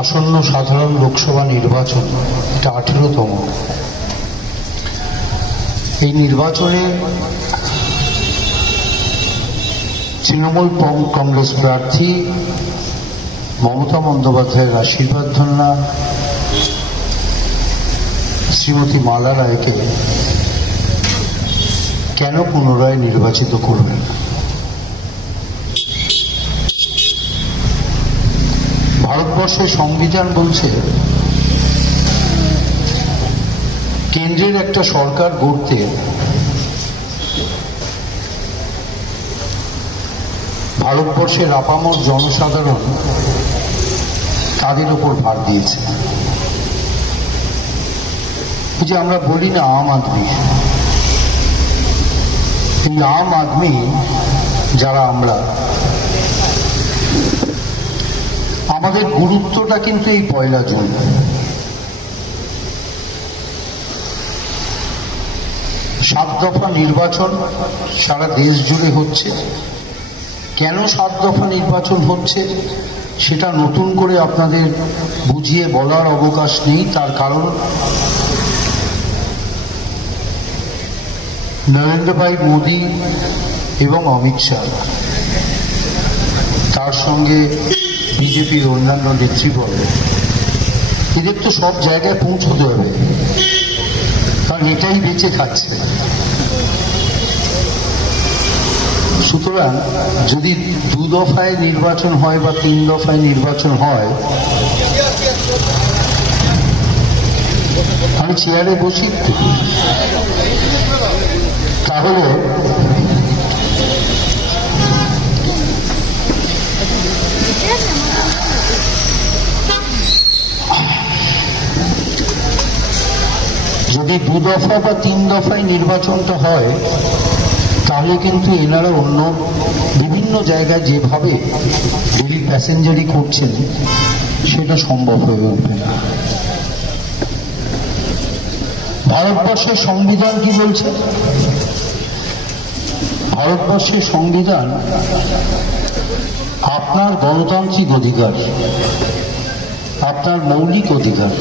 আসন্ন সাধারণ লোকসভা নির্বাচন, এটা 18তম। এই নির্বাচনে তৃণমূল কংগ্রেস প্রার্থী মমতা বন্দ্যোপাধ্যায়ের আশীর্বাদ ধন্যা শ্রীমতী মালা রায়কে কেন পুনরায় নির্বাচিত করবেন? ভারতবর্ষের সংবিধান বলছে কেন্দ্রের একটা সরকার গড়তে ভারতবর্ষের আপামর জনসাধারণ তাদের উপর ভার দিয়েছে। যে আমরা বলি না আম আদমি, এই আম আদমি যারা আমরা, আমাদের গুরুত্বটা কিন্তু এই 1 জুন। সাত দফা নির্বাচন সারা দেশ জুড়ে হচ্ছে। কেন 7 দফা নির্বাচন হচ্ছে সেটা নতুন করে আপনাদের বুঝিয়ে বলার অবকাশ নেই। তার কারণ নরেন্দ্র ভাই মোদী এবং অমিত শাহ, তার সঙ্গে বিজেপির অন্যান্য নেতৃবর্গ, এদের তো সব জায়গায় পৌঁছতে হবে, কারণ এটাই বেঁচে খাচ্ছে। সুতরাং যদি 2 দফায় নির্বাচন হয় বা 3 দফায় নির্বাচন হয়, আমি চেয়ারে বসি, তাহলে যদি 2 দফা বা 3 দফায় নির্বাচনটা হয়, তাহলে কিন্তু এনারা অন্য বিভিন্ন জায়গায় যেভাবে ডেলি প্যাসেঞ্জারি করছেন সেটা সম্ভব হয়ে উঠবে না। ভারতবর্ষের সংবিধান কি বলছে? ভারতবর্ষের সংবিধান আপনার গণতান্ত্রিক অধিকার, আপনার মৌলিক অধিকার,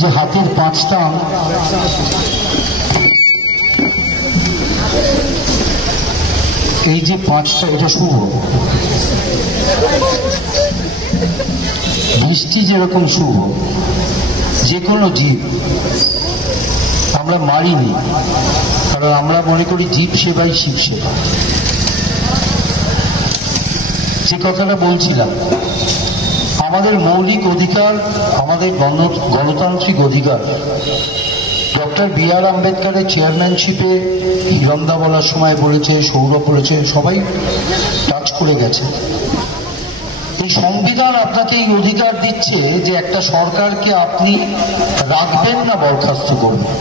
যে হাতের 5টা এই যে 5টা, এটা শুভ। বৃষ্টি যেরকম শুভ, যে কোনো জীব আমরা মারিনি, কারণ আমরা মনে করি জীব সেবাই শিব সেবা। যে কথাটা বলছিলাম, আমাদের মৌলিক অধিকার, আমাদের গণতান্ত্রিক অধিকার ডক্টর বি.আর. আম্বেদকরের চেয়ারম্যানশিপে হিরণদা বলার সময় বলেছে, সৌরভ বলেছে, সবাই টাচ করে গেছে। এই সংবিধান আপনাকে এই অধিকার দিচ্ছে যে একটা সরকারকে আপনি রাখবেন না বরখাস্ত করবেন।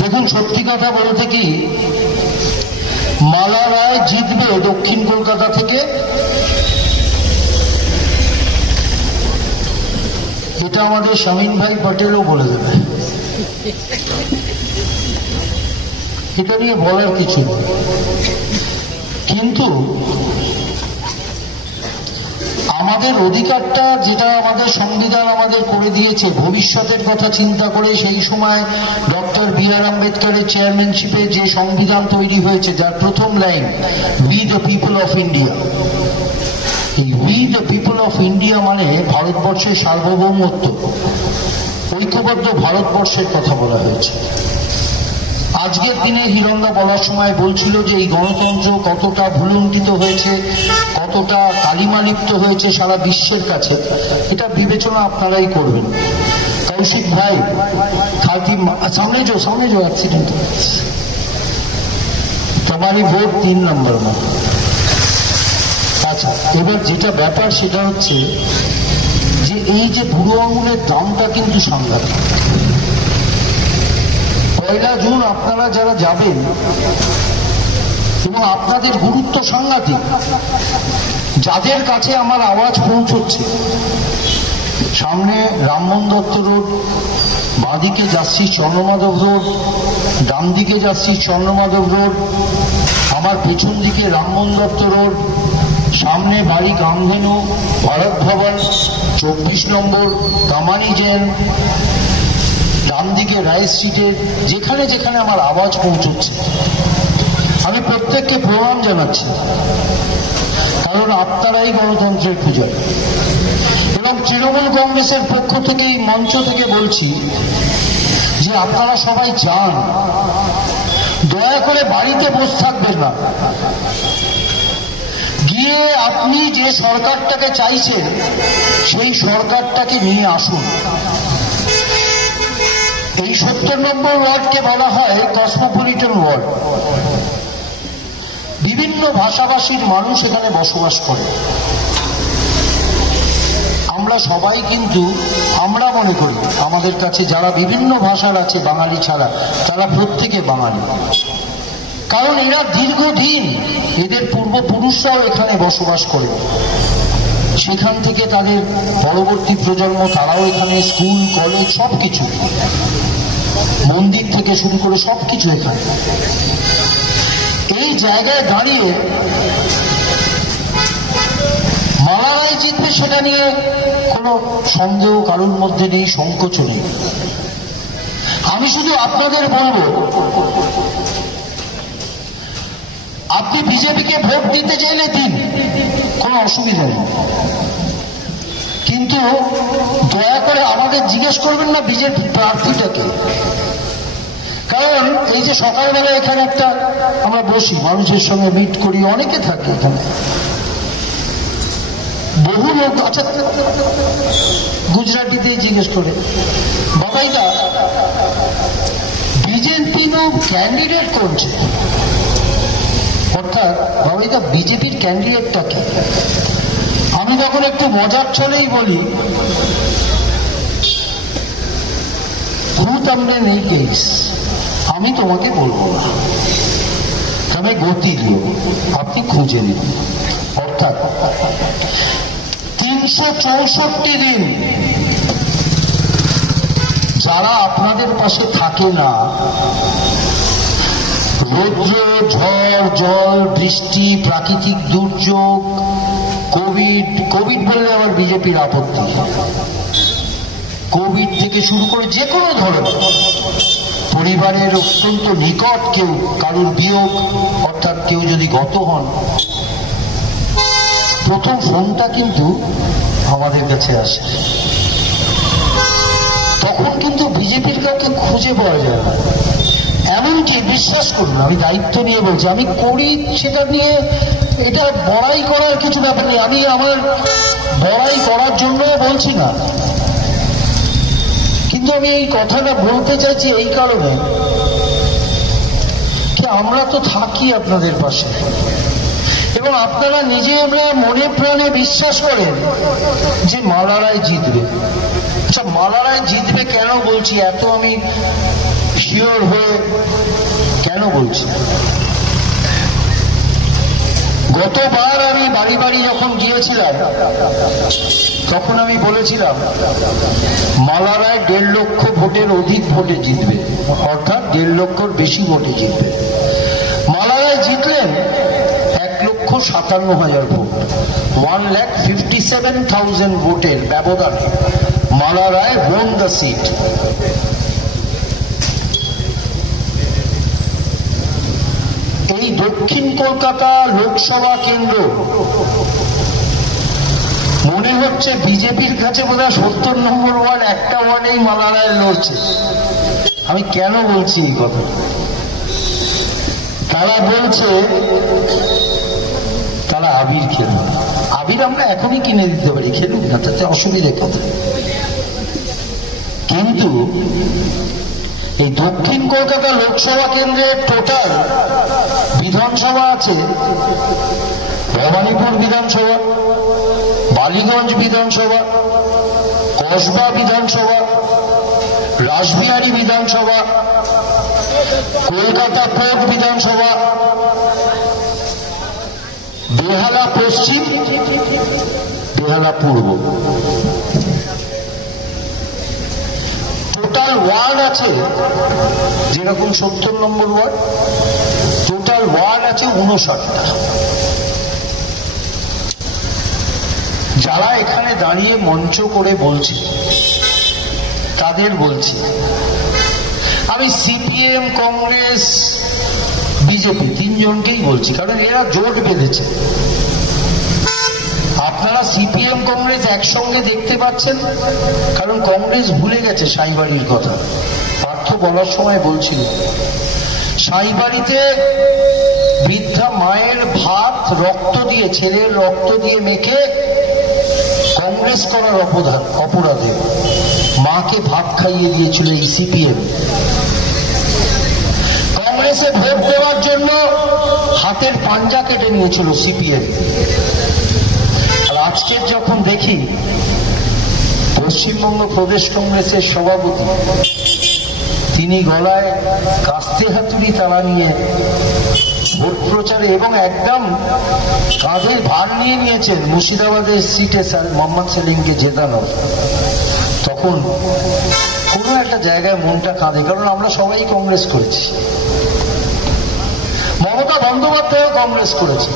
দেখুন, সত্যি কথা বলতে কি, মালা রায় জিতবে দক্ষিণ কলকাতা থেকে, এটা আমাদের শামীম ভাই পটেলও বলে দেবে। এটা নিয়ে বলার কিছু নেই। কিন্তু আমাদের অধিকারটা, যেটা আমাদের সংবিধান আমাদের করে দিয়েছে, ভবিষ্যতের কথা চিন্তা করে, সেই সময় ডক্টর বি.আর. আম্বেদকরের চেয়ারম্যানশিপে যে সংবিধান তৈরি হয়েছে, যার প্রথম line we the people of India. এই we the people of India মানে ভারতবর্ষের সার্বভৌমত্ব, ঐক্যবদ্ধ ভারতবর্ষের কথা বলা হয়েছে। আজকের দিনে হিরণদা বলার সময় বলছিল যে এই গণতন্ত্র কতটা ভুলুণ্ঠিত হয়েছে, কতটা কালিমালিপ্ত হয়েছে সারা বিশ্বের কাছে, এটা বিবেচনা আপনারাই করবেন। কৌশিক ভাই, সামনে जो एक्सीडेंट, তোমারই ভোট 3 নম্বর में। আচ্ছা, এবার যেটা ব্যাপার সেটা হচ্ছে যে এই যে বুড়ো আঙুলের দামটা কিন্তু সাংঘাতিক। 1 জুন আপনারা যারা যাবেন, এবং আপনাদের গুরুত্ব সাংঘাতিক, যাদের কাছে আমার আওয়াজ পৌঁছচ্ছে, সামনে রামমোহন দত্ত রোড, বাঁদিকে জাস্টিস চন্দ্রমাধব রোড, ডান দিকে জাস্টিস চন্দ্রমাধব রোড, আমার পেছন দিকে রামমোহন দত্ত রোড, সামনে বাড়ি কামধেনু, ভারত ভবন, 24 নম্বর কামানি জেন, ডান দিকে রায় স্ট্রিটে, যেখানে যেখানে আমার আওয়াজ পৌঁছচ্ছে আমি প্রত্যেককে প্রণাম জানাচ্ছি, কারণ আপনারাই গণতন্ত্রের পূজারী। এবং তৃণমূল কংগ্রেসের পক্ষ থেকে এই মঞ্চ থেকে বলছি যে আপনারা সবাই যান, দয়া করে বাড়িতে বসে থাকবেন না, গিয়ে আপনি যে সরকারটাকে চাইছেন সেই সরকারটাকে নিয়ে আসুন। এই 70 নম্বর ওয়ার্ডকে বলা হয় কসমোপলিটন ওয়ার্ড। বিভিন্ন ভাষাভাষীর মানুষ এখানে বসবাস করে। আমরা সবাই কিন্তু, আমরা মনে করি আমাদের কাছে যারা বিভিন্ন ভাষার আছে বাঙালি ছাড়া, তারা প্রত্যেকে বাঙালি, কারণ এরা দীর্ঘদিন, এদের পূর্বপুরুষরাও এখানে বসবাস করে, সেখান থেকে তাদের পরবর্তী প্রজন্ম, তারাও এখানে স্কুল কলেজ সবকিছু, মন্দির থেকে শুরু করে সবকিছু এখানে। এই জায়গায় দাঁড়িয়ে মালা রায় জিতবে সেটা নিয়ে কোনো সন্দেহ কারোর মধ্যে নেই, সংকোচ নেই। আমি শুধু আপনাদের বলবো, আপনি বিজেপিকে ভোট দিতে চাইলে দিন, কোনো অসুবিধা নেই, কিন্তু দয়া করে আমাদের জিজ্ঞেস করবেন না বিজেপি প্রার্থীটাকে। কারণ এই যে সকালবেলা এখানে একটা আমরা বসি, মানুষের সঙ্গে মিট করি, অনেকে থাকে এখানে, বহু লোক। আচ্ছা, গুজরাটিতে জিজ্ঞেস করে বাবাইদা বিজেপি নো ক্যান্ডিডেট করছে, অর্থাৎ বাবাইদা বিজেপির ক্যান্ডিডেটটা কি? আমি তখন একটু মজার ছলেই বলি, ভূত আমনে নেই কেস, আমি তোমাকে বলবো না, তবে গতি দিও, আপনি খুঁজে নিন। অর্থাৎ 364 দিন যারা আপনাদের পাশে থাকে না, রৌদ্র, ঝড়, জল, বৃষ্টি, প্রাকৃতিক দুর্যোগ, কোভিড বললে আবার বিজেপির আপত্তি, কোভিড থেকে শুরু করে যে কোনো ধরনের পরিবারের অত্যন্ত নিকট কেউ, কারুর বিয়োগ, অর্থাৎ কেউ যদি গত হন, প্রথম ফোনটা কিন্তু আমাদের কাছে আসে। তখন কিন্তু বিজেপির কাউকে খুঁজে পাওয়া যায় না। এমনকি বিশ্বাস করুন, আমি দায়িত্ব নিয়ে বলছি, আমি করি সেটা নিয়ে, এটা বড়াই করার কিছু ব্যাপার নেই, আমি আমার বড়াই করার জন্য বলছি না, কিন্তু আমি এই কথাটা বলতে চাইছি এই কারণে কি আমরা তো থাকি আপনাদের পাশে, এবং আপনারা নিজে আমরা মনে প্রাণে বিশ্বাস করেন যে মালা রায় জিতবে। আচ্ছা, মালা রায় জিতবে কেন বলছি, এত আমি শিওর হয়ে কেন বলছি? গতবার আমি বাড়ি বাড়ি যখন গিয়েছিলাম তখন আমি বলেছিলাম মালা রায় 1.5 লক্ষ ভোটের অধিক ভোটে জিতবে, অর্থাৎ 1.5 লক্ষর বেশি ভোটে জিতবে। মালা রায় জিতলেন 1,57,000 ভোট, 1,57,000 ভোটের ব্যবধানে মালা রায় won the seat। এই দক্ষিণ কলকাতা লোকসভা কেন্দ্র মনে হচ্ছে বিজেপির কাছে বোধহয় 70 নম্বর ওয়ার্ড, একটা ওয়ার্ডেই মালা রায় লড়ছে। আমি কেন বলছি এই কথা? তারা বলছে তারা আবির খেলুন, আবির আমরা এখনই কিনে দিতে পারি, খেলুন না, তাতে অসুবিধে কোথায়? কিন্তু এই দক্ষিণ কলকাতা লোকসভা কেন্দ্রের টোটাল বিধানসভা আছে ভবানীপুর বিধানসভা, বালিগঞ্জ বিধানসভা, কসবা বিধানসভা, রাসবিহারী বিধানসভা, কলকাতা পোর্ট বিধানসভা, বেহালা পশ্চিম, বেহালা পূর্ব। টোটাল ওয়ার্ড আছে যেরকম 70 নম্বর ওয়ার্ড, টোটাল ওয়ার্ড আছে 59টা। যারা এখানে দাঁড়িয়ে মঞ্চ করে বলছে তাদের বলছি, আমি সিপিএম, কংগ্রেস, বিজেপি তিনজনকেই বলছি, কারণ এরা জোট বেঁধেছে। আপনারা সিপিএম কংগ্রেস একসঙ্গে দেখতে পাচ্ছেন, কারণ কংগ্রেস ভুলে গেছে সাইবাড়ির কথা। পার্থ বলার সময় বলছিল, সাইবাড়িতে বৃদ্ধা মায়ের ভাত রক্ত দিয়ে, ছেলের রক্ত দিয়ে মেখে কংগ্রেস করার অপরাধে মাকে ভাত খাইয়ে দিয়েছিল এই সিপিএম। কংগ্রেসে ভোট দেওয়ার জন্য হাতের পাঞ্জা কেটে নিয়েছিল সিপিএম। আর আজকের যখন দেখি পশ্চিমবঙ্গ প্রদেশ কংগ্রেসের সভাপতি, তিনি গলায় কাস্তে হাতুড়ি তালা নিয়ে ভোট প্রচারে এবং একদম কাঁধে ভার নিয়ে নিয়েছেন মুর্শিদাবাদের সিটে মোহাম্মদ সেলিমকে জেতানোর, তখন কোনো একটা জায়গায় মনটা কাঁদে, কারণ আমরা সবাই কংগ্রেস করেছি। মমতা বন্দ্যোপাধ্যায়ও কংগ্রেস করেছে।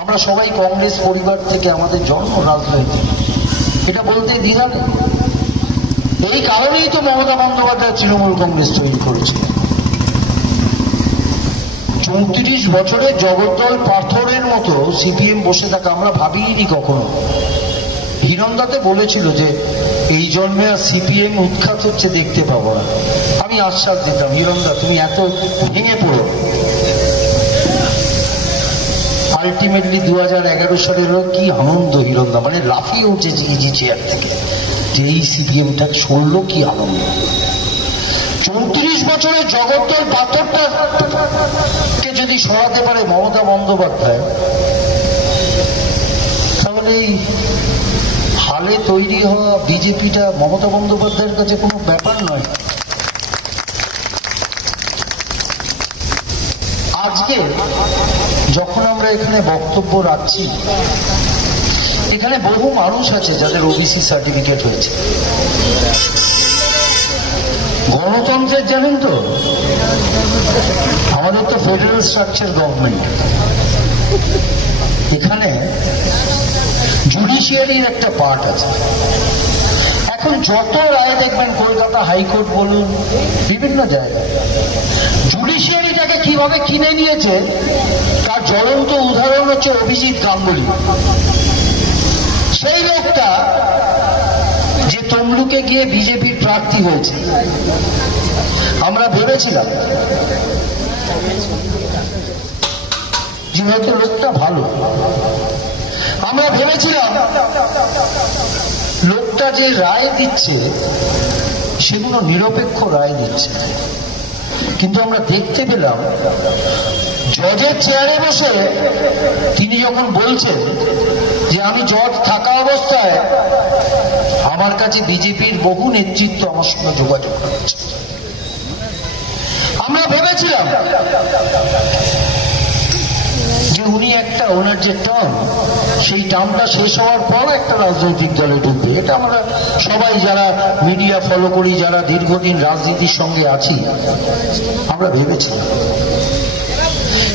আমরা সবাই কংগ্রেস পরিবার থেকে, আমাদের জন্ম রাজনৈতিক, এটা বলতে দ্বিধা নেই। এই কারণেই তো মমতা বন্দ্যোপাধ্যায় তৃণমূল কংগ্রেস তৈরি করেছে। 34 বছরে জগদ্দল পাথরের মতো সিপিএম বসে থাকা আমরা ভাবিনি কখনো। হিরণদাতে বলেছিল যে এই জন্মে আর সিপিএম উৎখাত হচ্ছে দেখতে পাবো না। আমি আশ্বাস দিতাম, হিরণদা তুমি এত ভেঙে পড়ো। আলটিমেটলি 2011 সালের কি আনন্দ, হিরণদা মানে লাফিয়ে উঠেছে ইজি চেয়ার থেকে, যে এই সিপিএমটা সরলো, কি আনন্দ। 34 বছরে জগদ্দল পাথরটাকে যদি সরাতে পারে মমতা বন্দ্যোপাধ্যায়, তাহলে এই হালে তৈরি হওয়া বিজেপিটা মমতা বন্দ্যোপাধ্যায়ের কাছে কোনো ব্যাপার নয়। আজকে যখন আমরা এখানে বক্তব্য রাখছি, এখানে বহু মানুষ আছে যাদের ওবিসি সার্টিফিকেট হয়েছে। গণতন্ত্রের জানেন তো, আমাদের তো ফেডারেল স্ট্রাকচার গভর্নমেন্ট, এখানে জুডিশিয়ারির একটা পার্ট আছে। এখন যত রায় দেখবেন, কলকাতা হাইকোর্ট বলুন, বিভিন্ন জায়গায় জুডিশিয়ারিটাকে কিভাবে কিনে নিয়েছে তার জ্বলন্ত উদাহরণ হচ্ছে অভিজিৎ গাঙ্গুলি। সেই লোকটা যে তমলুকে গিয়ে বিজেপির প্রার্থী হয়েছে, আমরা ভেবেছিলাম যে হয়তো লোকটা ভালো, আমরা ভেবেছিলাম লোকটা যে রায় দিচ্ছে সেগুলো নিরপেক্ষ রায় দিচ্ছে, কিন্তু আমরা দেখতে পেলাম জজের চেয়ারে বসে তিনি যখন বলছেন যে আমি জজ থাকা অবস্থায় আমার কাছে বিজেপির বহু নেতৃত্ব আমার সঙ্গে যোগাযোগ করছে। আমরা ভেবেছিলাম যে উনি একটা, ওনার যে টার্ম, সেই টার্মটা শেষ হওয়ার পর একটা রাজনৈতিক দলে ঢুকবে। এটা আমরা সবাই যারা মিডিয়া ফলো করি, যারা দীর্ঘদিন রাজনীতির সঙ্গে আছি, আমরা ভেবেছিলাম।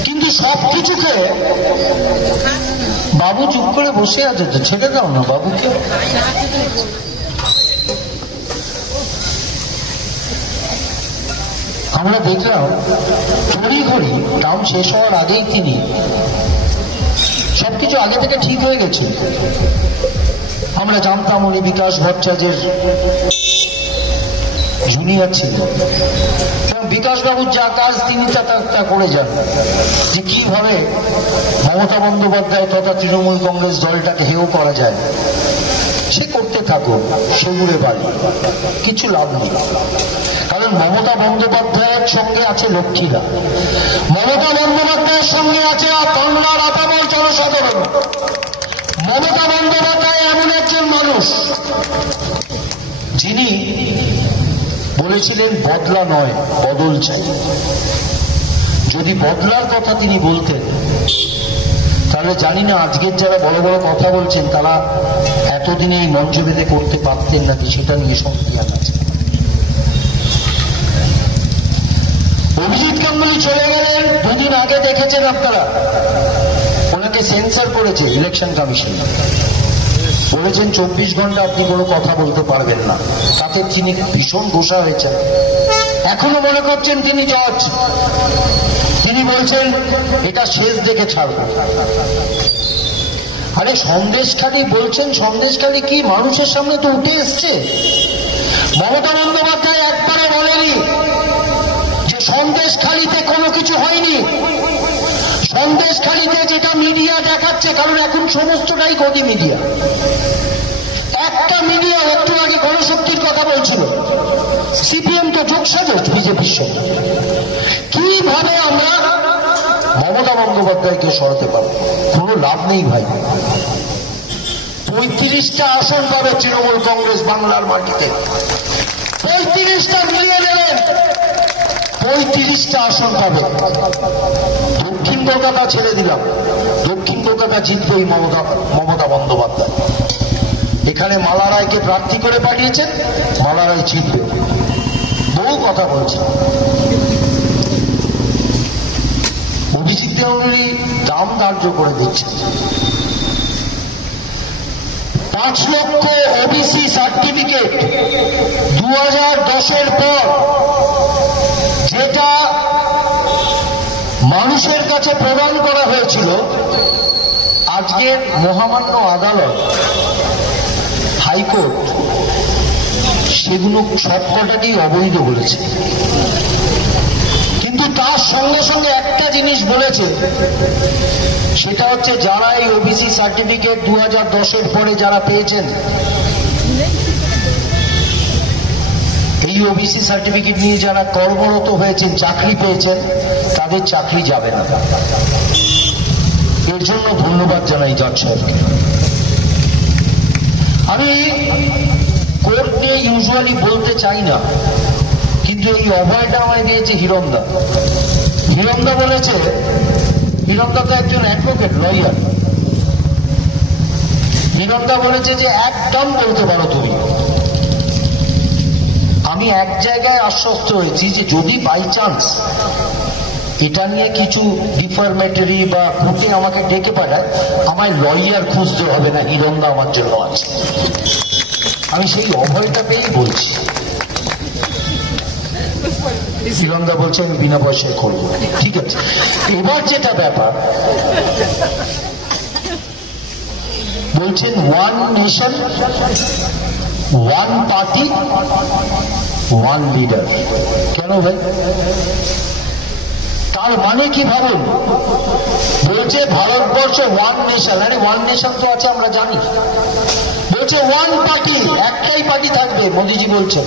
কিন্তু সবকিছুকে বাবু চুপ করে বসে আছে, তো ছেড়ে দাও না বাবুকে। আমরা দেখলাম তড়িঘড়ি টার্ম শেষ হওয়ার আগেই তিনি সবকিছু আগে থেকে ঠিক হয়ে গেছে। আমরা জানতাম উনি বিকাশ ভট্টাচার্যের জুনিয়র ছিল, এবং বিকাশবাবুর যা কাজ তিনি তা করে যান, যে কিভাবে মমতা বন্দ্যোপাধ্যায় তথা তৃণমূল কংগ্রেস দলটাকে হেয় করা যায়। সে করতে থাকুক, সেগুড়ে বাড়ি, কিছু লাভ নেই। কারণ মমতা বন্দ্যোপাধ্যায়ের সঙ্গে আছে লক্ষ্মীরা, মমতা বন্দ্যোপাধ্যায়ের সঙ্গে আছে বাংলার আপামর জনসাধারণ। মমতা বন্দ্যোপাধ্যায় এমন একজন মানুষ যিনি বলেছিলেন বদলা নয়, বদল চাই। যদি বদলার কথা তিনি বলতেন, তাহলে জানি না আজকের যারা বড় বড় কথা বলছেন তারা এতদিনে এই মঞ্চ বেঁধে করতে পারতেন নাকি, সেটা নিয়ে সন্দেহ আছে। অভিজিৎ গাঙ্গুলি চলে গেলেন, দুদিন আগে দেখেছেন আপনারা, ওনাকে সেন্সর করেছে ইলেকশন কমিশন। বলেছেন 24 ঘন্টা আপনি কোনো কথা বলতে পারবেন না, তাতে তিনি ভীষণ গোসা হয়েছেন। এখনো মনে করছেন তিনি জজ, তিনি বলছেন এটা শেষ দেখে ছাড়ব। আরে সন্দেশখালি বলছেন, সন্দেশখালি কি মানুষের সামনে তো উঠে এসছে। মমতা বন্দ্যোপাধ্যায় একবারে বলেনি যে সন্দেশখালিতে কোনো কিছু হয়নি। সন্দেশখালিতে যেটা মিডিয়া দেখাচ্ছে, কারণ এখন সমস্তটাই গদি মিডিয়া, একটা মিডিয়া একটু আগে গণশক্তির কথা বলছিল, সিপিএম তো যোগসাজশ বিজেপির সঙ্গে। কিভাবে আমরা মমতা বন্দ্যোপাধ্যায়কে সরাতে পারবো? কোনো লাভ নেই ভাই। 35টা আসন পাবে তৃণমূল কংগ্রেস বাংলার মাটিতে, 35টা মিলিয়ে নেবেন, 35টা আসন পাবে। দক্ষিণ কলকাতা ছেড়ে দিলাম, দক্ষিণ কলকাতা জিতবেই মমতা বন্দ্যোপাধ্যায়। এখানে মালা রায়কে প্রার্থী করে পাঠিয়েছেন, মালা রায় জিতবে, বহু কথা বলছে। অভিজিৎ দেওয়ানি দাম ধার্য করে দিচ্ছে, 5 লক্ষ ওবিসি সার্টিফিকেট 2010-এর পর যেটা মানুষের কাছে প্রদান করা হয়েছিল, আজকের মহামান্য আদালত হাইকোর্ট সেগুলো সবকটাকেই অবৈধ বলেছে। কিন্তু তার সঙ্গে সঙ্গে একটা জিনিস বলেছে, সেটা হচ্ছে যারা এই ওবিসি সার্টিফিকেট 2010-এর পরে যারা পেয়েছেন, এই ওবিসি সার্টিফিকেট নিয়ে যারা কর্মরত হয়েছেন, চাকরি পেয়েছেন, তাদের চাকরি যাবে না। এর জন্য ধন্যবাদ জানাই জজ সাহেবকে। আমি কোর্ট নিয়ে ইউজুয়ালি বলতে চাই না, কিন্তু এই অভয়টা আমায় দিয়েছে হিরণদা। হিরণদা বলেছে, হিরণদা তো একজন অ্যাডভোকেট, লয়ার। হিরণদা বলেছে যে একদম বলতে পারো তুমি। আমি এক জায়গায় আশ্বস্ত হয়েছি যে যদি বাই চান্স এটা নিয়ে কিছু ডিফরমেটরি বা কোর্টে আমাকে ডেকে পাঠায়, আমায় লয়ার খুঁজতে হবে না, হিরণদা আমার জন্য আছে। আমি সেই অভয়টা পেয়েই বলছি। হিরণদা বলছে আমি বিনা পয়সায় করবো, ঠিক আছে। এবার যেটা ব্যাপার, বলছেন one nation, one party, one leader. কেন ভাই? তার মানে কি ভাবুন? বলছে ভারতবর্ষ ওয়ান নেশন। আরে ওয়ান নেশন তো আছে, আমরা জানি। বলছে ওয়ান পার্টি, একটাই পার্টি থাকবে, মোদিজি বলছেন,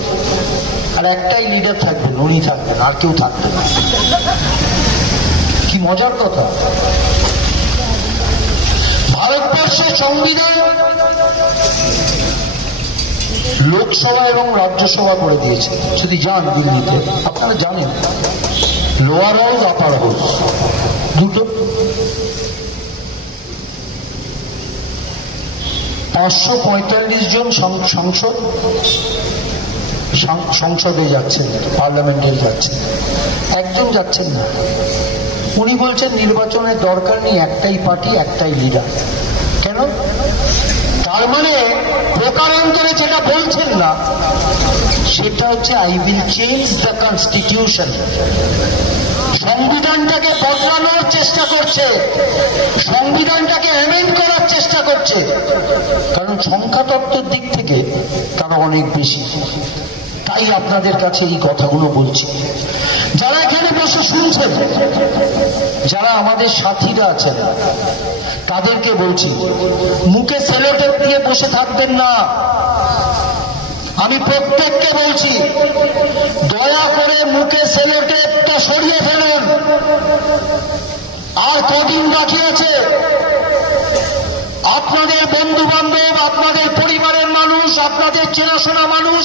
আর একটাই লিডার থাকবেন, উনি থাকবেন, আর কেউ থাকবে না। কি মজার কথা! ভারতবর্ষের সংবিধান লোকসভা এবং রাজ্যসভা করে দিয়েছে। যদি যান দিল্লিতে, আপনারা জানেন, লোয়ার হাউস, আপার হাউস দুটো। 545 জন সংসদে যাচ্ছেন, পার্লামেন্টে যাচ্ছেন, একজন যাচ্ছেন না। উনি বলছেন নির্বাচনের দরকার নেই, একটাই পার্টি, একটাই লিডার। কেন? তার মানে প্রকারান্তরে যেটা বলছেন না, সেটা হচ্ছে I will change the constitution. সংবিধানটাকে বদলানোর চেষ্টা করছে, সংবিধানটাকে অ্যামেন্ড করার চেষ্টা করছে, কারণ সংখ্যাতত্ত্বের দিক থেকে তারা অনেক বেশি। তাই আপনাদের কাছে এই কথাগুলো বলছি। যারা এখানে বসে শুনছেন, যারা আমাদের সাথীরা আছেন, তাদেরকে বলছি, মুখে সেলোটেপ দিয়ে বসে থাকবেন না। আমি প্রত্যেককে বলছি, দয়া করে মুখে সেলোটেপটা সরিয়ে ফেলুন। আর কদিন বাকি আছে। আপনাদের বন্ধু বান্ধব, আপনাদের পরিবারের মানুষ, আপনাদের চেনাশোনা মানুষ,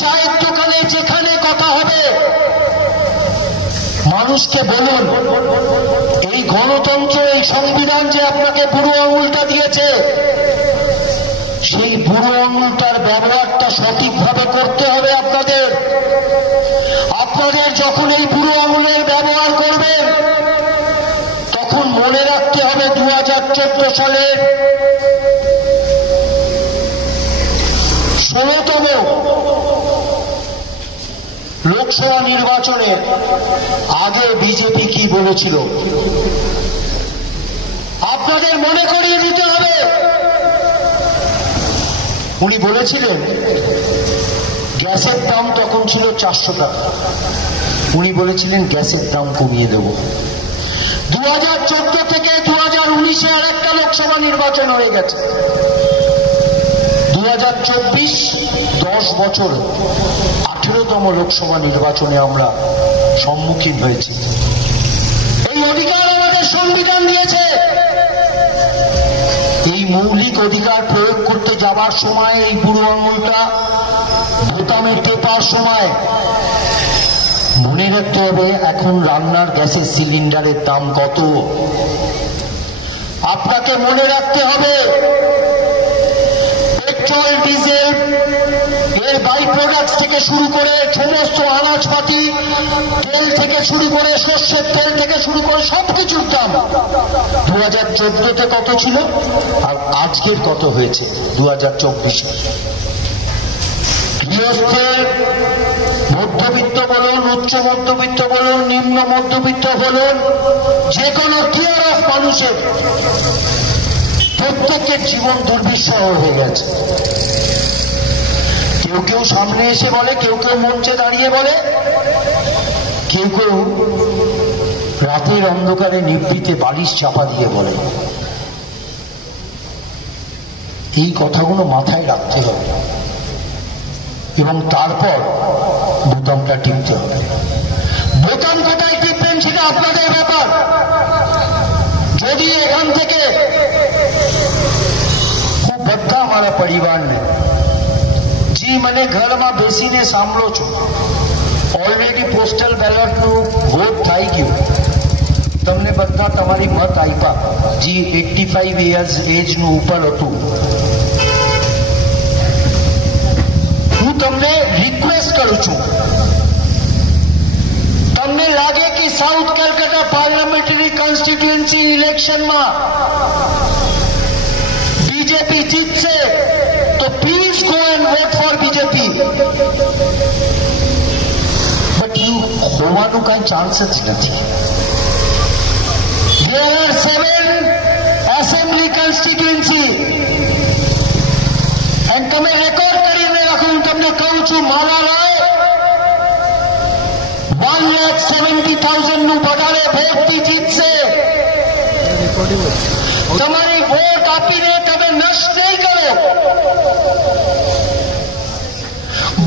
চায়ের দোকানে যেখানে কথা হবে, মানুষকে বলুন, এই গণতন্ত্র, এই সংবিধান যে আপনাকে বুড়ো আঙুলটা দিয়েছে, সেই বুড়ো আঙুলটার ব্যবহারটা সঠিকভাবে করতে হবে আপনাদের। আপনাদের যখন এই বুড়ো আঙুলের ব্যবহার করবেন, তখন মনে রাখতে হবে 2014 সালের 16তম লোকসভা নির্বাচনে আগে বিজেপি কি বলেছিল আপনাদের মনে করিয়ে দিতে হবে। উনি বলেছিলেন গ্যাসের দাম তখন ছিল 400 টাকা, উনি বলেছিলেন গ্যাসের দাম কমিয়ে দেব। 2014 থেকে 2019-এ আর একটা লোকসভা নির্বাচন হয়ে গেছে। 2024 10 বছর 18তম লোকসভা নির্বাচনে আমরা সম্মুখীন হয়েছি। এই অধিকার আমাদের সংবিধান দিয়েছে। এই মৌলিক অধিকার প্রয়োগ করতে যাবার সময় এই বুড়ো আঙুলটা বোতামে টেপার সময় মনে রাখতে হবে এখন রান্নার গ্যাসের সিলিন্ডারের দাম কত। আপনাকে মনে রাখতে হবে পেট্রোল ডিজেল এর বাই প্রোডাক্টস থেকে শুরু করে সমস্ত আনাজপাতি, তেল থেকে শুরু করে সর্ষের তেল থেকে শুরু করে সবকিছুর দাম 2014-তে কত ছিল আর আজকের কত হয়েছে 2024-এ। গৃহস্থের মধ্যবিত্ত বলুন, উচ্চ মধ্যবিত্ত বলুন, নিম্ন মধ্যবিত্ত বলুন, যে কোনো টিয়ার অফ মানুষের প্রত্যেকের জীবন দুর্বিষহ হয়ে গেছে। কেউ কেউ সামনে এসে বলে, কেউ কেউ মঞ্চে দাঁড়িয়ে বলে, কেউ কেউ রাতের অন্ধকারে নিভৃতে বালিশ চাপা দিয়ে বলে। এই কথাগুলো মাথায় রাখতে হবে এবং তারপর বোতামটা টিপতে হবে। বোতাম কোথায় টিপবেন সেটা আপনাদের ব্যাপার। যদি এখান থেকে खूब બધા અમારા પરિવારને જી મને ઘરમાં બેસીને સાંભળો છો, ઓલરેડી પોસ્ટલ બેલેટનું વોટ થઈ ગયું, તમને બધા તમારી મત આપ્યા, જી 85 યર્સ એજનું ઉપર હતું। હું તમને રિક્વેસ્ટ કરું છું, તમને લાગે કે સાઉથ કલકત્તા પાર્લામેન્ટરી કોન્સ્ટિટ્યુએન્સી ઇલેક્શનમાં बीजेपी जीतसे तो please go and vote for BJP, but you होवानु कई चांस ज नहीं। There are 7 assembly constituency and तमे रेकॉर्ड करीने राखो। हूँ तमने कहूं छू माला राय 1,70,000 नु वधारे वोट थी जीतसे। તમારી વોટ આપીને તમે નષ્ટ નહીં કરો।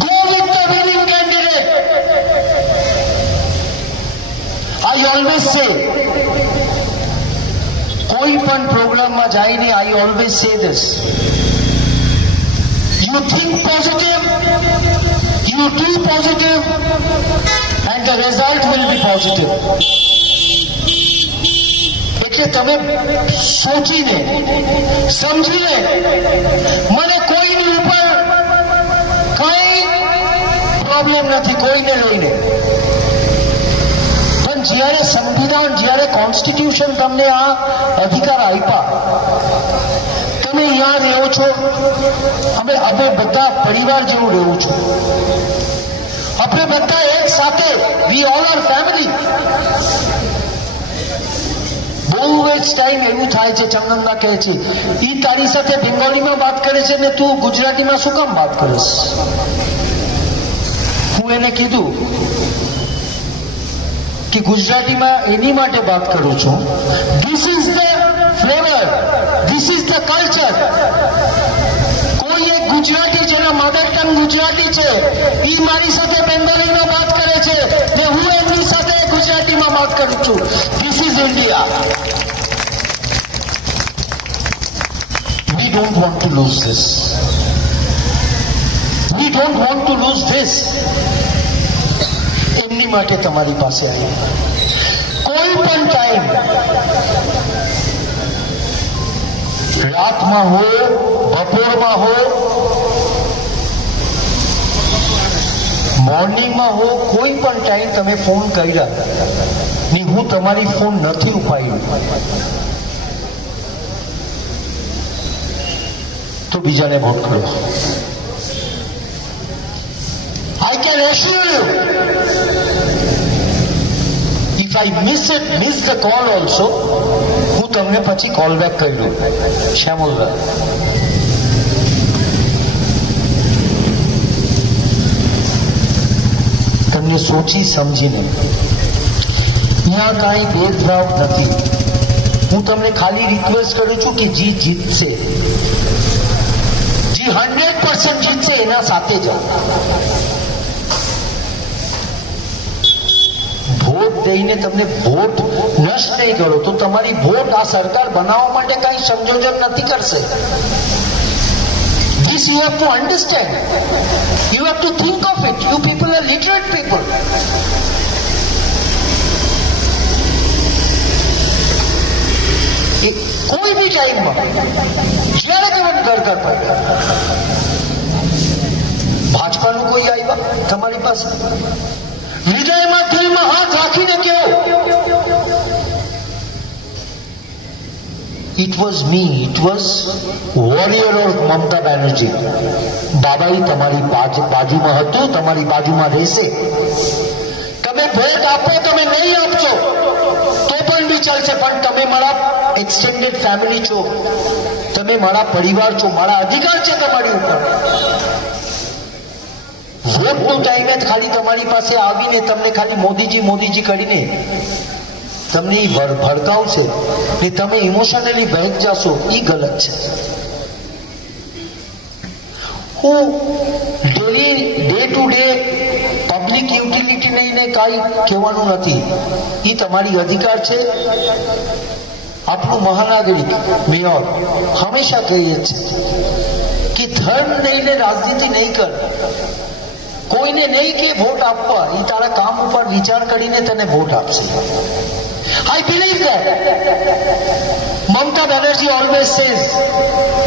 Go with the winning candidate. I always say, કોઈ પણ પ્રોગ્રામમાં જઈને I always say this, you think positive, you do positive and the result will be positive। કે તમે સોચીને સમજીને મને કોઈની ઉપર કઈ પ્રોબ્લેમ નથી, કોઈને લઈને, પણ જ્યારે સંવિધાન, જ્યારે કોન્સ્ટિટ્યુશન તમને આ અધિકાર આપ્યા, તમે અહીંયા રહો છો, અમે બધા પરિવાર જેવું રહેવું છું, આપણે બધા એક સાથે, વી ઓલ આર ફેમિલી। બહુ જ ટાઈમ એવું થાય છે, ચંદનદા કહે છે એ તારી સાથે બેંગોલીમાં વાત કરે છે ને તું ગુજરાતીમાં શું કામ વાત કરીશ? હું એને કીધું કે ગુજરાતીમાં એની માટે વાત કરું છું, this is the flavour, this is the culture. કોઈ એક ગુજરાતી જેના મધર ટંગ ગુજરાતી છે એ મારી સાથે બેંગોલીમાં વાત કરે છે ને હું એમની સાથે ગુજરાતીમાં વાત કરું છું। This is India. We don't want to lose this. We don't want to lose this. એમની માટે તમારી પાસે આવી કોઈ પણ ટાઈમ, રાતમાં હો, બપોરમાં હો, મોર્નિંગમાં હો, કોઈ પણ ટાઈમ તમે ફોન કર્યા ને હું તમારી ફોન નથી ઉપાડ્યું તો બીજાને વોટ કરો। can assure you, if I miss the call also, હું તમને પછી કોલ બેક કર્યું શ્યામલભાઈ. તમને સોચી સમજીને, અહીંયા કાંઈ ભેદભાવ નથી. હું તમને ખાલી રિક્વેસ્ટ કરું છું કે જી જીતશે, જી 100% જીતશે એના સાથે જાઓ. વોટ દઈને તમને વોટ નષ્ટ નહીં કરો તો તમારી વોટ આ સરકાર બનાવવા માટે કઈ સંયોજન નથી કરશે. This you have to understand. You have to think of it. You people are literate people. કોઈ બી ટાઈમમાં જ્યારે તમને દરકાર પડે ભાજપાનું કોઈ આવ્યા તમારી પાસે, હૃદયમાં દિલમાં હાથ રાખીને કહો, it was me, it was warrior of Mamata Banerjee. બાબાઈ તમારી બાજુમાં હતું, તમારી બાજુમાં રહેશે. તમે ભોટ આપો, તમે નહીં આપશો તો પણ બી ચાલશે, પણ તમે મારા એક્સટેન્ડેડ ફેમિલી છો, તમે મારા પરિવાર છો, મારા અધિકાર છે તમારી ઉપર. વોટનો ટાઈમે ખાલી તમારી પાસે આવીને તમને ખાલી મોદીજી કરીને તમને ભડકાવશે ને તમે ઇમોશનલી બહેક જશો, એ ગલત છે. હું day to day public utility લઈને કાંઈ કહેવાનું નથી, એ તમારી અધિકાર છે. આપણું મહાનાગરિક મેયર હંમેશા કહીએ છે કે ધર્મ લઈને રાજનીતિ નહીં કર. કોઈને નહીં કે વોટ આપવા, એ તારા કામ ઉપર વિચાર કરીને તને વોટ આપશે. I believe that. Mamata Banerjee always says,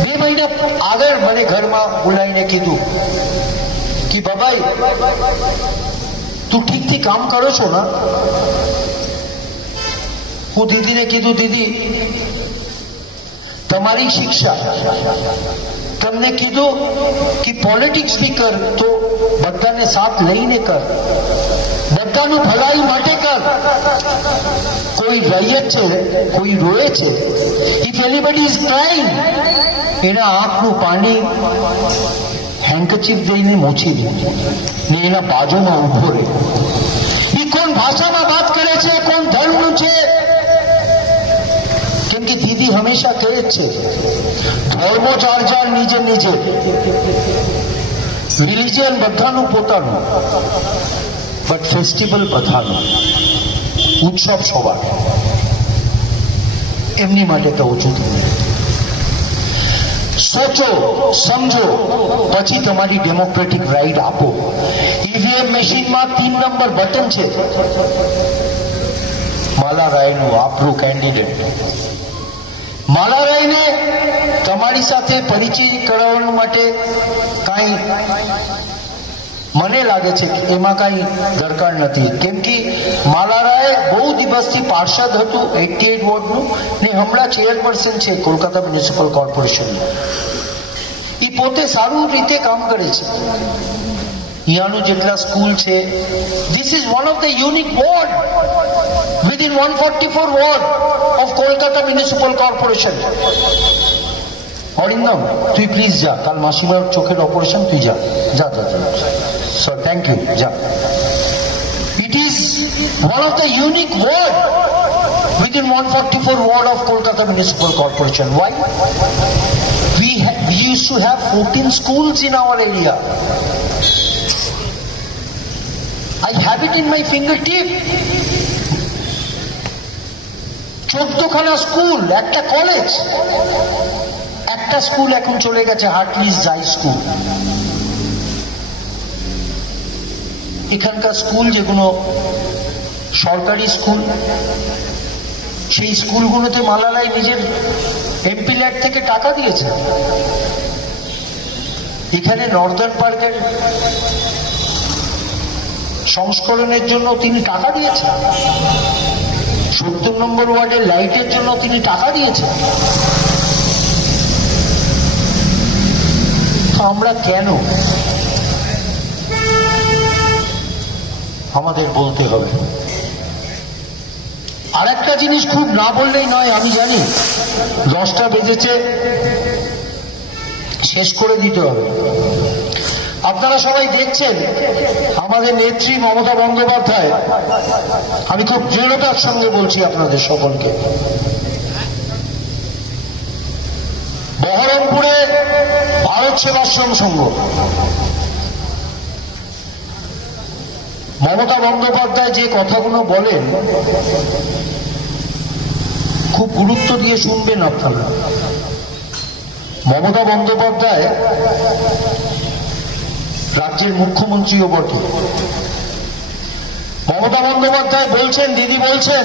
2 મહિના આગળ મને ઘરમાં બોલાવીને કીધું કે બાબાઈ તું ઠીકથી કામ કરો છો ને. હું દીદીને કીધું, દીદી તમારી શિક્ષા તમને કીધું કે પોલિટિક્સ બી કર તો બધાને સાથ લઈને કર, બધાનું ભલાઈ માટે કર. કોઈ રૈયત છે, કોઈ રોએ છે, ઇફ એનીબડી ઇઝ ક્રાઇંગ, એના આંખનું પાણી હેન્ડકચીફ દઈને મોછી દે ને એના બાજુમાં ઉભો રહે. એ કોણ ભાષામાં વાત કરે છે, કોણ ધર્મનું છે. કેમ કે દીદી હંમેશા કહે જ છે ધર્મો ચાર નીચે રિલિજન બધાનું પોતાનું, બટ ફેસ્ટિવલ બધાનું, ઉત્સવ સવાર. એમની માટે કહું છું, તમને સોચો સમજો પછી તમારી ડેમોક્રેટિક રાઈટ આપો. ઈવીએમ મશીનમાં 3 નંબર બટન છે. માલારાયનું આપણું કેન્ડિડેટ, માલારાયને તમારી સાથે પરિચય કરાવવા માટે કાંઈ મને લાગે છે કે એમાં કાંઈ દરકાર નથી. કેમ કે માલારાય બહુ દિવસથી પાર્ષદ હતું 88 વોર્ડનું ને હમણાં ચેરપર્સન છે કોલકાતા મ્યુનિસિપલ કોર્પોરેશન. એ પોતે સારું રીતે કામ કરે છે. અહીંયાનું જેટલા સ્કૂલ છે, this is one of the unique ward within 144 ward of Kolkata Municipal Corporation. Arindam তুই প্লিজ যা, কাল মাসিমার চোখের অপারেশন, তুই যা যা যা যা. সো থ্যাংক ইউ, যা. It is one of the unique ward within 144 ward of Kolkata Municipal Corporation. Why? We used to have 14 schools in our area. I have it in my fingertip. 14খানা school, একটা college, একটা school এখন চলে গেছে হার্টলিস জাই school. এখানকার school যেগুলো সরকারি স্কুল, সেই স্কুলগুলোতে মালালাই নিজের এমপি ল্যাড থেকে টাকা দিয়েছে. এখানে নর্দার্ন পার্কের সংস্করণের জন্য তিনি টাকা দিয়েছেন, 70 নম্বর ওয়ার্ডের লাইটের জন্য তিনি টাকা দিয়েছেন. আমরা কেন আমাদের বলতে হবে। আর একটা জিনিস খুব না বললেই নয়, আমি জানি 10টা বেজেছে, শেষ করে দিতে হবে। আপনারা সবাই দেখছেন আমাদের নেত্রী মমতা বন্দ্যোপাধ্যায়, আমি খুব দৃঢ়তার সঙ্গে বলছি আপনাদের সকলকে, বহরমপুরে ভারত সেবাশ্রম সংঘ, মমতা বন্দ্যোপাধ্যায় যে কথাগুলো বলেন খুব গুরুত্ব দিয়ে শুনবেন আপনারা। মমতা বন্দ্যোপাধ্যায় রাজ্যের মুখ্যমন্ত্রীও বটে। মমতা বন্দ্যোপাধ্যায় বলছেন, দিদি বলছেন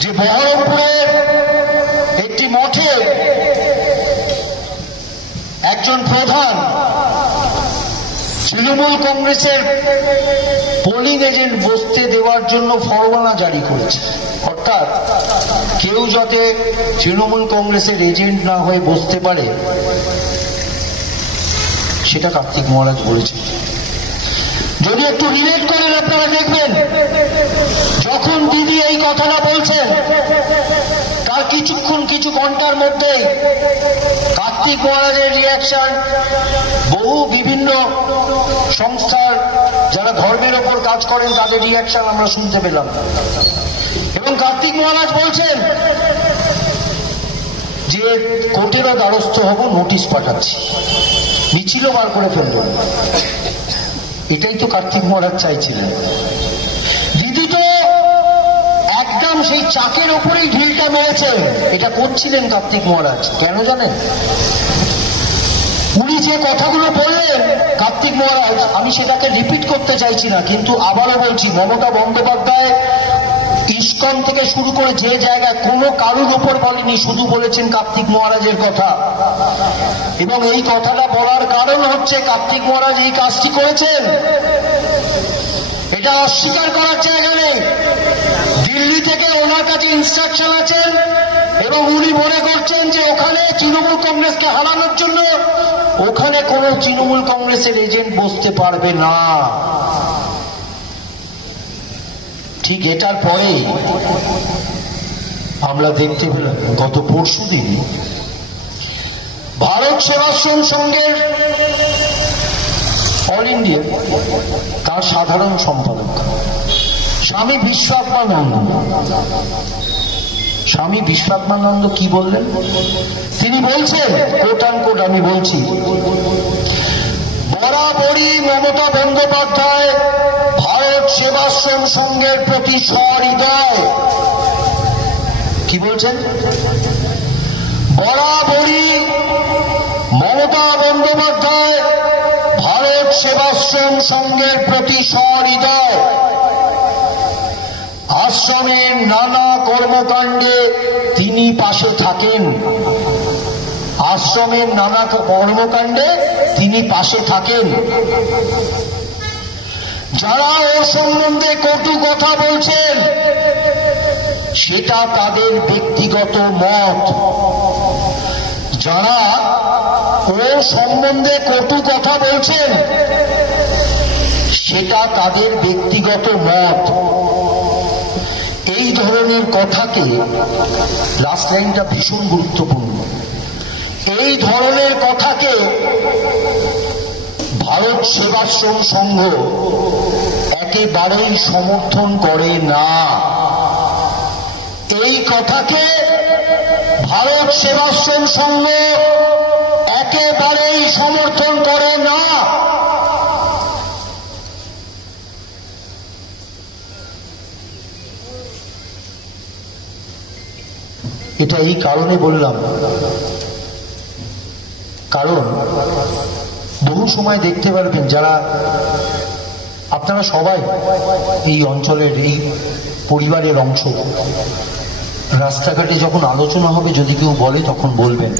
যে বহরমপুরের একটি মঠে একজন প্রধান তৃণমূল কংগ্রেসের পোলিং এজেন্ট বসতে দেওয়ার জন্য ফরমানা জারি করেছে। অর্থাৎ কেউ যাতে তৃণমূল কংগ্রেসের এজেন্ট না হয়ে বসতে পারে সেটা কার্তিক মহারাজ বলেছেন। যদি একটু রিলেট করেন আপনারা দেখবেন, যখন দিদি এই কথাটা বলছেন তার কিছু ঘন্টার মধ্যেই কার্তিক মহারাজের রিয়াকশন, বহু বিভিন্ন সংস্থার যারা ধর্মের ওপর কাজ করেন তাদের রিয়াকশন আমরা শুনতে পেলাম। এবং কার্তিক মহারাজ বলছেন যে কোর্টেরও দ্বারস্থ হব, নোটিশ পাঠাচ্ছি, মিছিলও বার করে ফেলব। এটাই তো কার্তিক মহারাজ চাইছিলেন। দিদি তো একদম সেই চাকের ওপরেই ঢিলটা মেরেছেন। এটা করছিলেন কার্তিক মহারাজ কেন জানেন? উনি যে কথাগুলো বললেন কার্তিক মহারাজ, আমি সেটাকে রিপিট করতে চাইছি না, কিন্তু আবারও বলছি, মমতা বন্দ্যোপাধ্যায় ইস্কন থেকে শুরু করে যে জায়গায় কোনো কারুর উপর বলেনি, শুধু বলেছেন কার্তিক মহারাজের কথা। এবং এই কথাটা বলার কারণ হচ্ছে কার্তিক মহারাজ এই কাজটি করেছেন, এটা অস্বীকার করার জায়গা নেই। দিল্লি থেকে ওনার কাছে ইনস্ট্রাকশন আছেন এবং উনি মনে করছেন যে ওখানে তৃণমূল কংগ্রেসকে হারানোর জন্য ওখানে কোনো তৃণমূল কংগ্রেসের এজেন্ট বসতে পারবে না। ঠিক এটার পরেই আমরা দেখতে পেলাম গত পরশুদিন ভারত সেবাশ্রম সংঘের অল ইন্ডিয়া তার সাধারণ সম্পাদক স্বামী বিশ্বাত্মানন্দ, স্বামী বিশ্বাত্মানন্দ কি বললেন? তিনি বলছেন, কোট আনকোট আমি বলছি, বরাবরই মমতা বন্দ্যোপাধ্যায় ভারত সেবাশ্রম সংঘের প্রতি সহৃদয়। কি বলছেন? বরাবরই মমতা বন্দ্যোপাধ্যায় ভারত সেবাশ্রম সংঘের প্রতি সহৃদয়। আশ্রমের নানা কর্মকাণ্ডে তিনি পাশে থাকেন। আশ্রমের নানা কর্মকাণ্ডে তিনি পাশে থাকেন। যারা ওর সম্বন্ধে কটু কথা বলছেন সেটা তাদের ব্যক্তিগত মত। যারা ওর সম্বন্ধে কটু কথা বলছেন সেটা তাদের ব্যক্তিগত মত। এই ধরনের কথাকে, লাস্ট লাইনটা ভীষণ গুরুত্বপূর্ণ, এই ধরনের কথাকে ভারত সেবাশ্রম সংঘ একেবারেই সমর্থন করে না। এই কথাকে ভারত সেবাশ্রম সংঘ একেবারেই সমর্থন করে না। এটা এই কারণে বললাম, কারণ বহু সময় দেখতে পারবেন যারা, আপনারা সবাই এই অঞ্চলের, এই পরিবারের অংশ, রাস্তাঘাটে যখন আলোচনা হবে যদি কেউ বলে তখন বলবেন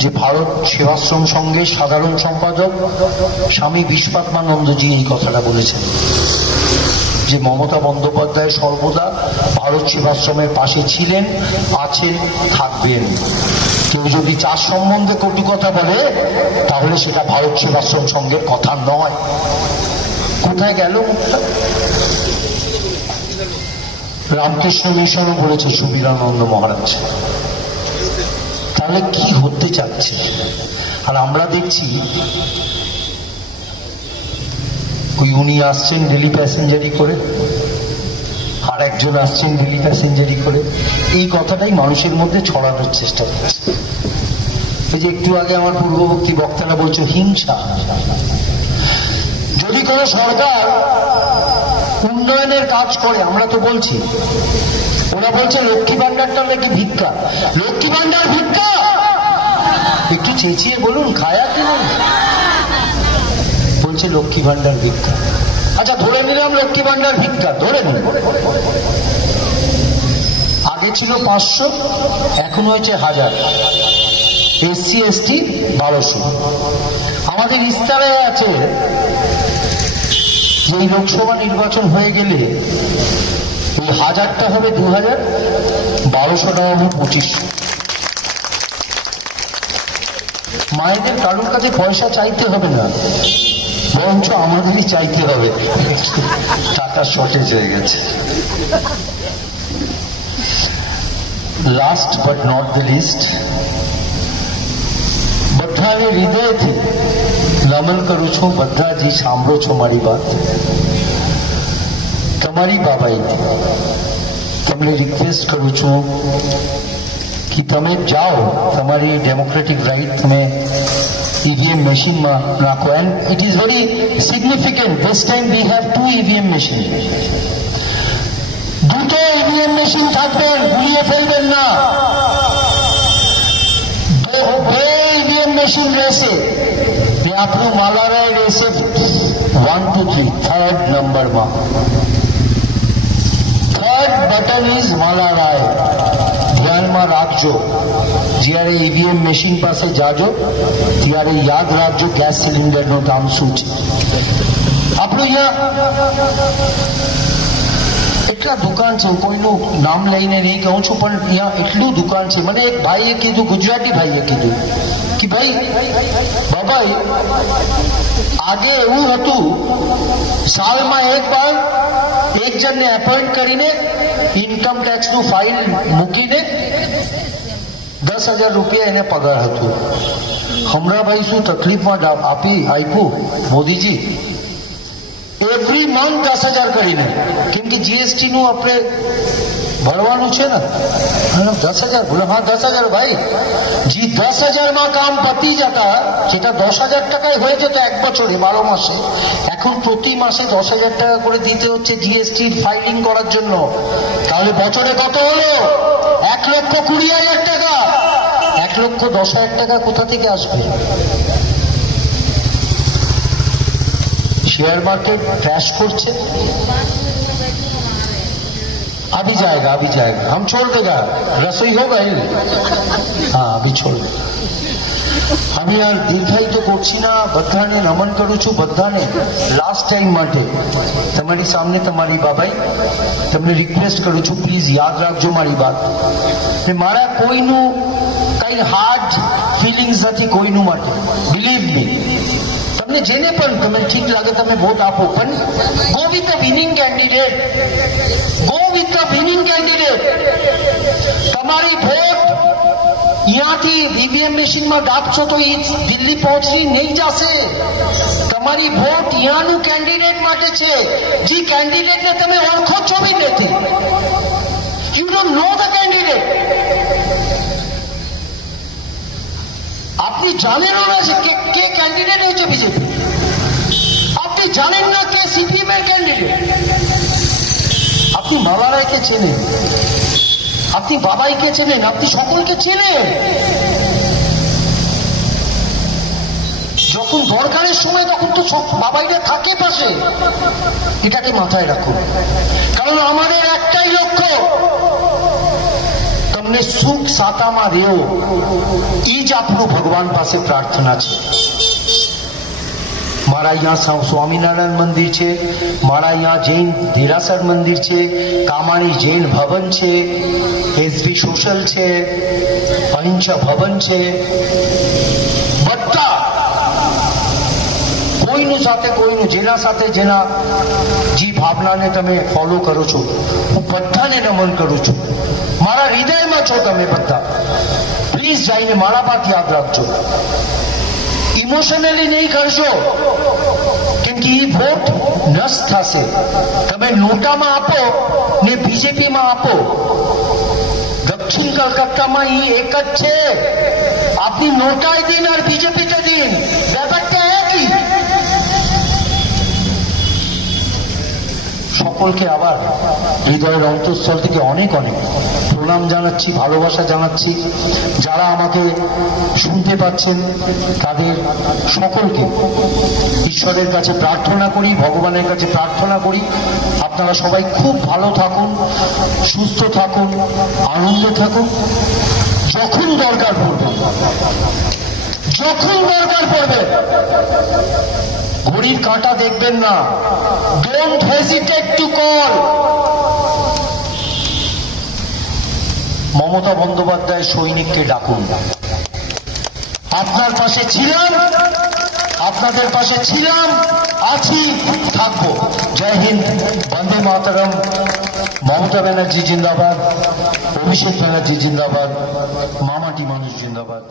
যে ভারত সেবাশ্রম সংঘের সাধারণ সম্পাদক স্বামী বিশ্বাত্মানন্দজি এই কথাটা বলেছেন যে মমতা বন্দ্যোপাধ্যায় সর্বদা ভারত সেবাশ্রমের পাশে ছিলেন, আছেন, থাকবেন। কেউ যদি চাষ সম্বন্ধে কটু কথা বলে তাহলে সেটা ভারত সেবাশ্রম সংঘের কথা নয়। কোথায় গেল মুখটা? রামকৃষ্ণ মিশনও বলেছে সুবীরানন্দ মহারাজ। তাহলে কি হতে চাচ্ছে? আর আমরা দেখছি উনি আসছেন ডেলি প্যাসেঞ্জারি করে, আর একজন আসছেন ডেলি প্যাসেঞ্জারি করে। এই কথাটাই মানুষের মধ্যে ছড়ানোর চেষ্টা করছে। এই যে একটু আগে আমার পূর্ববর্তী বক্তারা বলছে হিংসা। যদি কোনো সরকার উন্নয়নের কাজ করে, আমরা তো বলছি, ওরা বলছে লক্ষ্মী ভান্ডারটা নাকি ভিক্ষা। লক্ষ্মী ভান্ডার ভিক্ষা? একটু চেঁচিয়ে বলুন, খায়া কি বলছে লক্ষ্মী ভান্ডার ভিক্ষা। আচ্ছা ধরে নিলাম লক্ষ্মী ভান্ডার ভিক্ষা, ধরে নিলাম। আগে ছিল 500, এখন হয়েছে 1000। SC ST 1200। আমাদের ইস্তারে আছে যে এই লোকসভা নির্বাচন হয়ে গেলে ওই 1000টা হবে 2000, 1200টা হবে 2500। মায়েদের কারোর কাছে পয়সা চাইতে হবে না, বরঞ্চ আমাদেরই চাইতে হবে, টাকা শর্টেজ হয়ে গেছে। Last but not the least, બધાને હૃદયથી નમન કરું છું. બધાજી સાંભળો છો મારી વાત. તમારી બાબાઈને તમને રિક્વેસ્ટ કરું છું કે તમે જાઓ, તમારી ડેમોક્રેટિક રાઇટ તમે EVM મશીનમાં નાખો. And it is very significant, this time we have 2 EVM machine. দুটো ইভিএম মেশিন থাকবেন, গুলিয়ে ফেলবেন না। બે ઈવીએમ મશીન રહેશે ને આપણું માલારાય રહેશે 1 2 3 થર્ડ નંબરમાં. થર્ડ બટન ઇઝ માલારાય. ધ્યાનમાં રાખજો, જ્યારે ઈવીએમ મશીન પાસે જાજો ત્યારે યાદ રાખજો ગેસ સિલિન્ડરનું દામ શું છે. આપણું અહીંયા એટલા દુકાન છે, કોઈનું નામ લઈને નહીં કહું છું, પણ અહીંયા એટલું દુકાન છે. મને એક ભાઈએ કીધું, ગુજરાતી ભાઈએ કીધું કે ભાઈ બાબા આગે એવું હતું, સાલમાં એક વાર એક જણને એપોઇન્ટ કરીને ઇન્કમ ટેક્સનું ફાઇલ મૂકીને 10,000 રૂપિયા એને પગાર હતું. હમણાં ભાઈ શું તકલીફમાં આપ્યું મોદીજી? એવરી મંથ 10,000 કરીને, કેમ કે GST નું આપણે ભરવાનું છે ને. 10,000 બોલે, હા 10,000 ভাই জি 10,000 માં কাম পতি যেটা, যেটা 10,000 টাকায় হয়ে যেত এক বছরে 12 মাসে, এখন প্রতি মাসে 10,000 টাকা করে দিতে হচ্ছে GST ফাইলিং করার জন্য. তাহলে বছরে কত হলো? 1,20,000 টাকা। 1,10,000 টাকা কোথা থেকে আসবে? शेयर मार्केट क्रैश করছে। अभी जाएगा, अभी जाएगा, हम छोड़ देगा, रसोई होगा ही। हाँ अभी छोड़ देगा। আমি আর দীর্ঘায়িত করছি না, બધાને નમન કરું છું. બધાને લાસ્ટ ટાઈમ માટે તમારી સામે તમારી બાબાઈ તમને રિક્વેસ્ટ કરું છું, પ્લીઝ યાદ રાખજો મારી વાત. મારા કોઈનું કઈ હાર્ડ ફિલિંગ્સ નથી કોઈનું માટે, બિલીવ મી. તમને જેને પણ તમે ઠીક લાગે તમે વોટ આપો, પણ go with the winning candidate. Go with the winning candidate. તમારી વોટ અહીંયાથી ઈવીએમ મશીનમાં દાબશો તો એ દિલ્હી પહોંચી નહીં જશે. તમારી વોટ અહીંયાનું કેન્ડિડેટ માટે છે, જે કેન્ડિડેટને તમે ઓળખો છો બી નથી. You don't know the candidate. আপনি জানেন না যে কে ক্যান্ডিডেট হয়েছে বিজেপি, আপনি জানেন না কে সিপিএম এর ক্যান্ডিডেট. আপনি মালারায়কে চেনেন, আপনি বাবাইকে চেনেন, আপনি সকলকে চেনেন. যখন দরকারের সময় তখন তো সব বাবাইরা থাকে পাশে. এটাকে মাথায় রাখুন, কারণ আমাদের একটাই লক্ষ্য, તમને સુખ સાતામાં રહ્યો, એ જ આપણું ભગવાન પાસે પ્રાર્થના છે. મારા અહીંયા સ્વામિનારાયણ મંદિર છે, મારા અહીંયા જૈન દેરાસર મંદિર છે, કામાણી જૈન ભવન છે, એસબી સોશલ છે, અહિંસા ભવન છે. બધા કોઈ કોઈનું જેના સાથે જેના જે ભાવનાને તમે ફોલો કરો છો, હું બધાને નમન કરું છું. મારા હૃદયમાં છો તમે બધા. પ્લીઝ જઈને મારા વાત યાદ રાખજો. ઇમોશનલી નહીં કરશો, કેમ કે એ વોટ નષ્ટ થશે. તમે નોટામાં આપો ને બીજેપીમાં આપો. દક્ષિণ কলকাতাમાં એ એક જ છે. আপনি নোটায় দিন আর বিজেপিতে দিন, ব্যাপারটা একই. সকলকে আবার হৃদয়ের অন্তঃস্থল থেকে অনেক অনেক প্রণাম জানাচ্ছি, ভালোবাসা জানাচ্ছি. যারা আমাকে শুনতে পাচ্ছেন তাদের সকলকে ঈশ্বরের কাছে প্রার্থনা করি, ভগবানের কাছে প্রার্থনা করি, আপনারা সবাই খুব ভালো থাকুন, সুস্থ থাকুন, আনন্দে থাকুন. যখন দরকার পড়বে ঘড়ির কাঁটা দেখবেন না. Don't hesitate to call. Mamata Bandyopadhyay সৈনিককে ডাকুন. আপনার পাশে ছিলাম, আপনাদের পাশে ছিলাম, আছি, থাকবো. জয় হিন্দ, বন্দে মাতরম. মমতা ব্যানার্জি জিন্দাবাদ, অভিষেক ব্যানার্জি জিন্দাবাদ, মামাটি মানুষ জিন্দাবাদ.